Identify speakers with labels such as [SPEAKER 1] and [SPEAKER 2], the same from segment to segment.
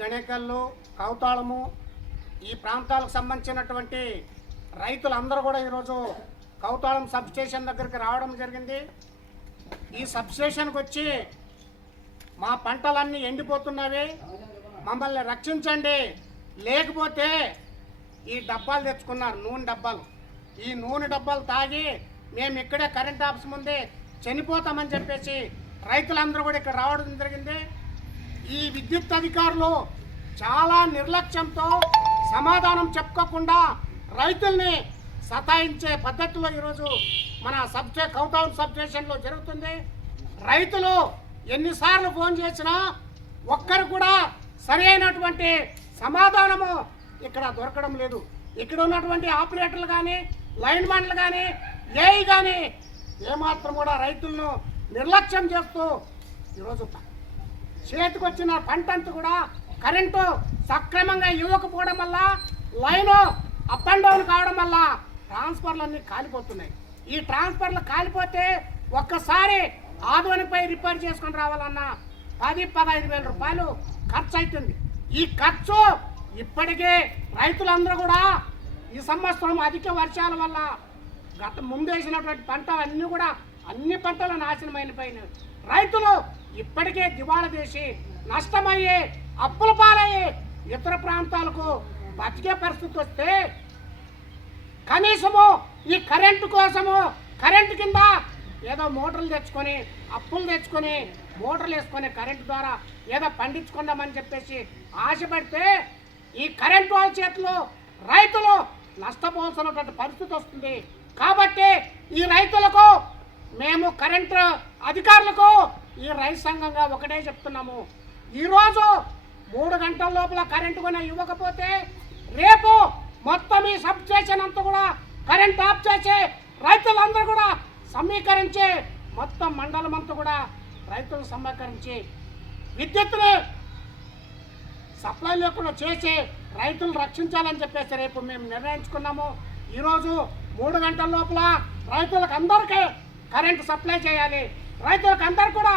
[SPEAKER 1] గణేకల్లు కౌతాళము ఈ ప్రాంతాలకు సంబంధించినటువంటి రైతులందరూ కూడా ఈరోజు కౌతాళం సబ్స్టేషన్ దగ్గరికి రావడం జరిగింది. ఈ సబ్స్టేషన్కి వచ్చి మా పంటలన్నీ ఎండిపోతున్నవి. మమ్మల్ని రక్షించండి. లేకపోతే ఈ డబ్బాలు తెచ్చుకున్నారు నూనె డబ్బాలు. ఈ నూనె డబ్బాలు తాగి మేము ఇక్కడే కరెంట్ ఆఫీస్ ముందే చనిపోతామని చెప్పేసి రైతులందరూ కూడా ఇక్కడ రావడం జరిగింది. ఈ విద్యుత్ అధికారులు చాలా నిర్లక్ష్యంతో సమాధానం చెప్పుకోకుండా రైతుల్ని సతాయించే పద్ధతిలో ఈరోజు మన సబ్ స్టే కౌటౌన్ సబ్ స్టేషన్లో జరుగుతుంది. రైతులు ఎన్నిసార్లు ఫోన్ చేసినా ఒక్కరు కూడా సరైనటువంటి సమాధానము ఇక్కడ దొరకడం లేదు. ఇక్కడ ఉన్నటువంటి ఆపరేటర్లు కానీ లైన్ మ్యాన్లు కానీ ఏఐ కానీ ఏమాత్రం కూడా రైతులను నిర్లక్ష్యం చేస్తూ ఈరోజు చేతికి వచ్చిన పంట అంతా కూడా కరెంటు సక్రమంగా ఇవ్వకపోవడం వల్ల లైన్ అప్ అండ్ డౌన్ కావడం వల్ల ట్రాన్స్ఫర్లు కాలిపోతున్నాయి. ఈ ట్రాన్స్ఫర్లు కాలిపోతే ఒక్కసారి ఆదోనిపై రిపేర్ చేసుకొని రావాలన్నా పది పదహైదు వేల రూపాయలు ఖర్చు అవుతుంది ఈ ఖర్చు ఇప్పటికే రైతులందరూ కూడా ఈ సంవత్సరం అధిక వర్షాల వల్ల గత ముందేసినటువంటి పంటలు అన్నీ కూడా అన్ని పంటలు నాశనమైన పైన రైతులు ఇప్పటికే దివాళా తీసి నష్టమయ్యి అప్పుల పాలయ్యి ఇతర ప్రాంతాలకు బతికే పరిస్థితి వస్తే కనీసము ఈ కరెంటు కోసము కరెంటు కింద ఏదో మోటార్లు తెచ్చుకొని అప్పులు తెచ్చుకొని మోటార్లు వేసుకొని కరెంటు ద్వారా ఏదో పండించుకుందామని చెప్పేసి ఆశపడితే ఈ కరెంటు వాళ్ళ చేతిలో రైతులు నష్టపోవాల్సినటువంటి పరిస్థితి వస్తుంది. కాబట్టి ఈ రైతులకు మేము కరెంటు అధికారులకు ఈ రైతు సంఘంగా ఒకటే చెప్తున్నాము. ఈరోజు మూడు గంటల లోపల కరెంటు కూడా ఇవ్వకపోతే రేపు మొత్తం ఈ సబ్ చేసినంత అంతా కూడా కరెంట్ ఆఫ్ చేసి రైతులందరూ కూడా సమీకరించి మొత్తం మండలం అంతా కూడా రైతులు సమీకరించి విద్యుత్తుని సప్లై లేకుండా చేసి రైతులు రక్షించాలని చెప్పేసి రేపు మేము నిర్ణయించుకున్నాము. ఈరోజు మూడు గంటల లోపల రైతులకు అందరికీ కరెంటు సప్లై చేయాలి. రైతులకు అందరు కూడా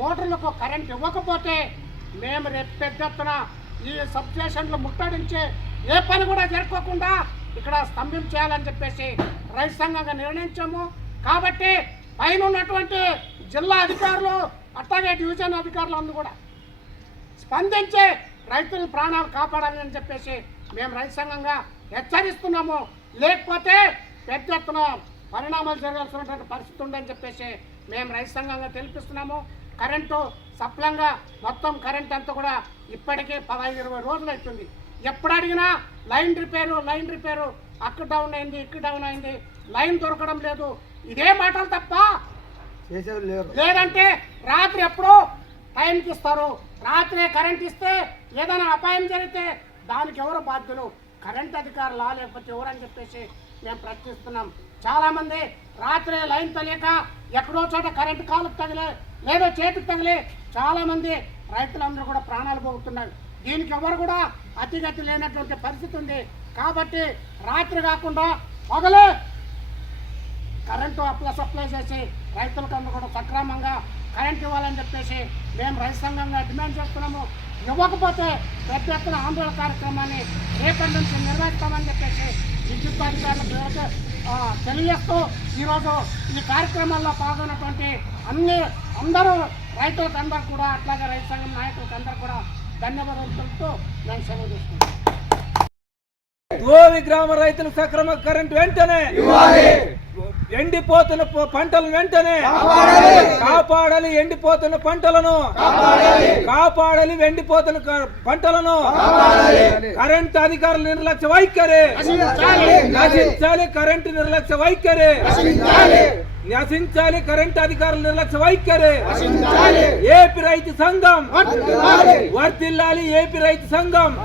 [SPEAKER 1] మోటార్లకు కరెంట్ ఇవ్వకపోతే మేము రేపు పెద్ద ఎత్తున ఈ సబ్స్టేషన్లు ముట్టడించే ముట్టడించి ఏ పని కూడా జరుపుకోకుండా ఇక్కడ స్తంభం చేయాలని చెప్పేసి రైతు సంఘంగా నిర్ణయించాము. కాబట్టి పైన ఉన్నటువంటి జిల్లా అధికారులు అట్లాగే డివిజన్ అధికారులు అందరూ కూడా స్పందించి రైతుల ప్రాణాలు కాపాడాలి అని చెప్పేసి మేము రైతు సంఘంగా హెచ్చరిస్తున్నాము. లేకపోతే పెద్ద ఎత్తున పరిణామాలు జరగాల్సినటువంటి పరిస్థితి ఉందని చెప్పేసి మేము రైతు సంఘంగా తెలిపిస్తున్నాము. కరెంటు సప్లంగా మొత్తం కరెంట్ అంతా కూడా ఇప్పటికే పదహైదు ఇరవై రోజులు అవుతుంది. ఎప్పుడు అడిగినా లైన్ రిపేరు లైన్ రిపేరు అక్కడ డౌన్ అయింది ఇక్కడ డౌన్ అయింది లైన్ దొరకడం లేదు. ఇదే మాటలు తప్ప లేదంటే రాత్రి ఎప్పుడో టైంకి ఇస్తారు. రాత్రి కరెంట్ ఇస్తే ఏదైనా అపాయం జరిగితే దానికి ఎవరు బాధ్యులు? కరెంట్ అధికారులా లేకపోతే ఎవరని చెప్పేసి మేము ప్రశ్నిస్తున్నాం. చాలామంది రాత్రి లైన్ తెలియక ఎక్కడో చోట కరెంట్ కాలుకు తగిలే లేదో చేతికి తగిలే చాలామంది రైతులందరూ కూడా ప్రాణాలు పోగుతున్నారు దీనికి ఎవరు కూడా అతిగతి లేనటువంటి పరిస్థితి ఉంది. కాబట్టి రాత్రి కాకుండా పగలే కరెంటు అప్ల సప్లై చేసి రైతులకు అందరూ కూడా సక్రమంగా కరెంట్ ఇవ్వాలని చెప్పేసి మేము రైతు సంఘంగా డిమాండ్ చేస్తున్నాము. ఇవ్వకపోతే పెద్ద ఎత్తున ఆందోళన కార్యక్రమాన్ని రేపటి నుంచి నిర్వహిస్తామని చెప్పేసి విద్యుత్ అధికారులకు తెలియజేస్తూ ఈరోజు ఈ కార్యక్రమాల్లో పాల్గొన్నటువంటి అన్ని అందరూ రైతులకు అందరూ కూడా అట్లాగే రైతు సంఘం నాయకులకు అందరూ కూడా ధన్యవాదాలు తెలుపుతూ నేను సెలవు తీసుకుంటాను
[SPEAKER 2] గోవి గ్రామ రైతులు సక్రమ కరెంట్ వెంటనే ఎండిపోతున్న ప- పంటలను వెంటనే కాపాడాలి. ఎండిపోతున్న పంటలను కాపాడాలి. ఎండిపోతున్న పంటలను కరెంట్ అధికారుల నిర్లక్ష్య వైఖరి. నశించాలి. కరెంటు నిర్లక్ష్య వైఖరి. నశించాలి. కరెంట్ అధికారుల నిర్లక్ష్య వైఖరి. ఏపీ రైతు సంఘం వర్తిల్లాలి. ఏపీ రైతు సంఘం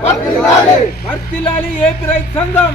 [SPEAKER 2] వర్తిల్లాలి ఏపీ రైతు సంఘం